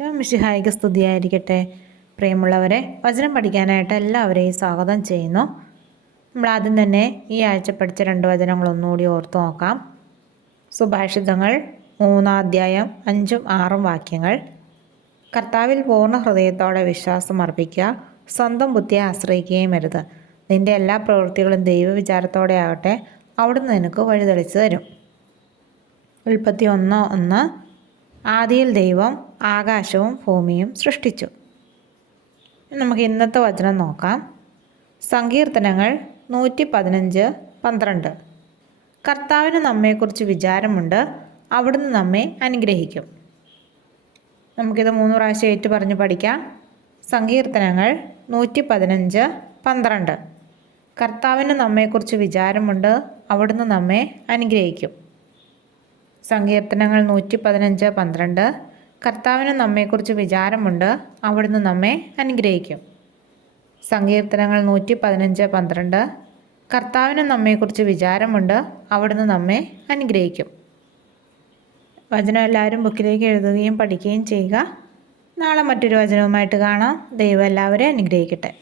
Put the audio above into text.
മിശിഹായിക്ക് സ്തുതിയായിരിക്കട്ടെ. പ്രിയമുള്ളവരെ, വചനം പഠിക്കാനായിട്ട് എല്ലാവരെയും സ്വാഗതം ചെയ്യുന്നു. നമ്മൾ ആദ്യം തന്നെ ഈ ആഴ്ച പഠിച്ച 2 വചനങ്ങൾ ഒന്നുകൂടി ഓർത്തു നോക്കാം. സുഭാഷിതങ്ങൾ 3-ാം അധ്യായം 5-6 വാക്യങ്ങൾ. കർത്താവിൽ പൂർണ്ണ ഹൃദയത്തോടെ വിശ്വാസം അർപ്പിക്കുക, സ്വന്തം ബുദ്ധിയെ ആശ്രയിക്കുകയും അരുത്. നിന്റെ എല്ലാ പ്രവൃത്തികളും ദൈവവിചാരത്തോടെ ആകട്ടെ, അവിടുന്ന് നിനക്ക് വഴിതെളിച്ചു തരും. ഉൽപ്പത്തി 1:1. ആദിയിൽ ദൈവം ആകാശവും ഭൂമിയും സൃഷ്ടിച്ചു. നമുക്ക് ഇന്നത്തെ വചനം നോക്കാം. സങ്കീർത്തനങ്ങൾ 115:12. കർത്താവിന് നമ്മെക്കുറിച്ച് വിചാരമുണ്ട്, അവിടുന്ന് നമ്മെ അനുഗ്രഹിക്കും. നമുക്കിത് 3 പ്രാവശ്യം ഏറ്റു പറഞ്ഞ് പഠിക്കാം. സങ്കീർത്തനങ്ങൾ 115:12. കർത്താവിന് നമ്മെക്കുറിച്ച് വിചാരമുണ്ട്, അവിടുന്ന് നമ്മെ അനുഗ്രഹിക്കും. സങ്കീർത്തനങ്ങൾ 115:12. കർത്താവിന് നമ്മെക്കുറിച്ച് വിചാരമുണ്ട്, അവിടുന്ന് നമ്മെ അനുഗ്രഹിക്കും. സങ്കീർത്തനങ്ങൾ 115:12. കർത്താവിന് നമ്മെക്കുറിച്ച് വിചാരമുണ്ട്, അവിടുന്ന് നമ്മെ അനുഗ്രഹിക്കും. വചനം എല്ലാവരും ബുക്കിലേക്ക് എഴുതുകയും പഠിക്കുകയും ചെയ്യുക. നാളെ മറ്റൊരു വചനവുമായിട്ട് കാണാം. ദൈവം എല്ലാവരെയും അനുഗ്രഹിക്കട്ടെ.